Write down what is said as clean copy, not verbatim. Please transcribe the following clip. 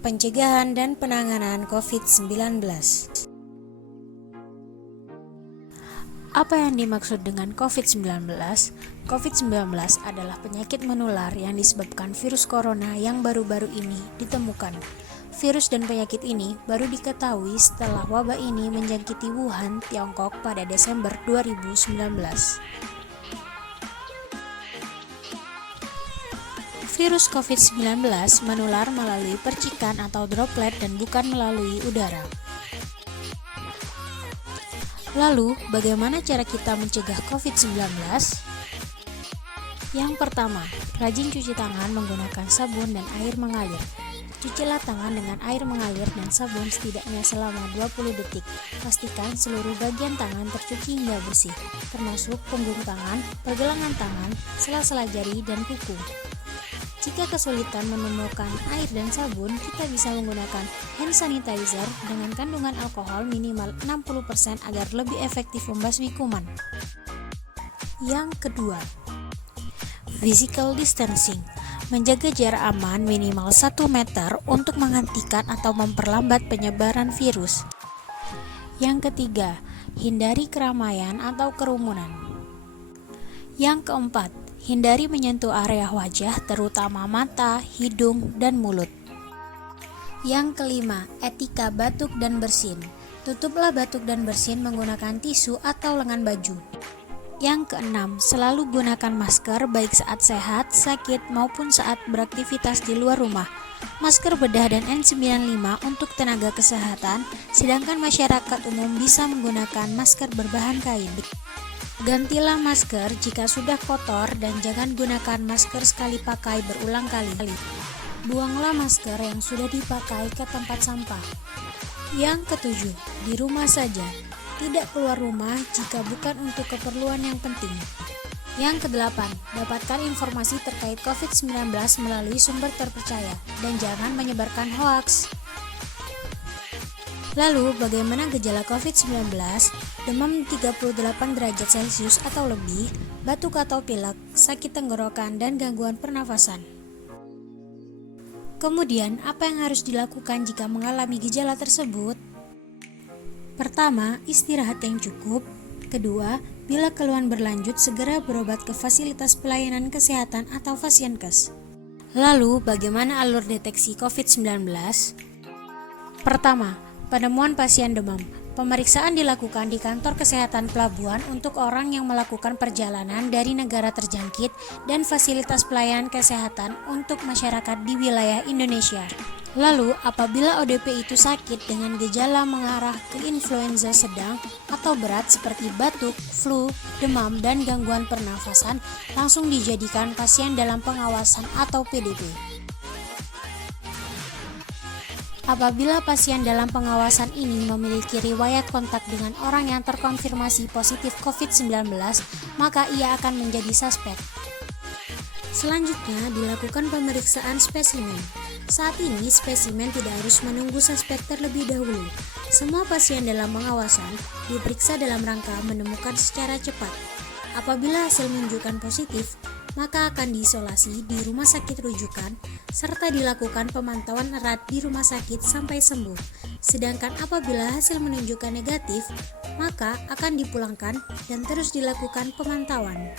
Pencegahan dan penanganan COVID-19. Apa yang dimaksud dengan COVID-19? COVID-19 adalah penyakit menular yang disebabkan virus corona yang baru-baru ini ditemukan. Virus dan penyakit ini baru diketahui setelah wabah ini menjangkiti Wuhan, Tiongkok pada Desember 2019. Virus COVID-19 menular melalui percikan atau droplet dan bukan melalui udara. Lalu, bagaimana cara kita mencegah COVID-19? Yang pertama, rajin cuci tangan menggunakan sabun dan air mengalir. Cucilah tangan dengan air mengalir dan sabun setidaknya selama 20 detik. Pastikan seluruh bagian tangan tercuci hingga bersih, termasuk punggung tangan, pergelangan tangan, sela-sela jari, dan kuku. Jika kesulitan menemukan air dan sabun, kita bisa menggunakan hand sanitizer dengan kandungan alkohol minimal 60% agar lebih efektif membasmi kuman. Yang kedua, physical distancing. Menjaga jarak aman minimal 1 meter untuk menghentikan atau memperlambat penyebaran virus. Yang ketiga, hindari keramaian atau kerumunan. Yang keempat, hindari menyentuh area wajah, terutama mata, hidung, dan mulut. Yang kelima, etika batuk dan bersin. Tutuplah batuk dan bersin menggunakan tisu atau lengan baju. Yang keenam, selalu gunakan masker baik saat sehat, sakit, maupun saat beraktivitas di luar rumah. Masker bedah dan N95 untuk tenaga kesehatan, sedangkan masyarakat umum bisa menggunakan masker berbahan kain. Gantilah masker jika sudah kotor dan jangan gunakan masker sekali pakai berulang kali. Buanglah masker yang sudah dipakai ke tempat sampah. Yang ketujuh, di rumah saja. Tidak keluar rumah jika bukan untuk keperluan yang penting. Yang kedelapan, dapatkan informasi terkait COVID-19 melalui sumber terpercaya dan jangan menyebarkan hoaks. Lalu, bagaimana gejala COVID-19? Demam 38 derajat Celcius atau lebih, batuk atau pilek, sakit tenggorokan, dan gangguan pernafasan. Kemudian, apa yang harus dilakukan jika mengalami gejala tersebut? Pertama, istirahat yang cukup. Kedua, bila keluhan berlanjut, segera berobat ke fasilitas pelayanan kesehatan atau Fasienkes. Lalu, bagaimana alur deteksi COVID-19? Pertama, penemuan pasien demam. Pemeriksaan dilakukan di kantor kesehatan pelabuhan untuk orang yang melakukan perjalanan dari negara terjangkit dan fasilitas pelayanan kesehatan untuk masyarakat di wilayah Indonesia. Lalu, apabila ODP itu sakit dengan gejala mengarah ke influenza sedang atau berat seperti batuk, flu, demam, dan gangguan pernafasan, langsung dijadikan pasien dalam pengawasan atau PDP. Apabila pasien dalam pengawasan ini memiliki riwayat kontak dengan orang yang terkonfirmasi positif COVID-19, maka ia akan menjadi suspek. Selanjutnya, dilakukan pemeriksaan spesimen. Saat ini, spesimen tidak harus menunggu suspek terlebih dahulu. Semua pasien dalam pengawasan diperiksa dalam rangka menemukan secara cepat. Apabila hasil menunjukkan positif, maka akan diisolasi di rumah sakit rujukan serta dilakukan pemantauan erat di rumah sakit sampai sembuh. Sedangkan apabila hasil menunjukkan negatif, maka akan dipulangkan dan terus dilakukan pemantauan.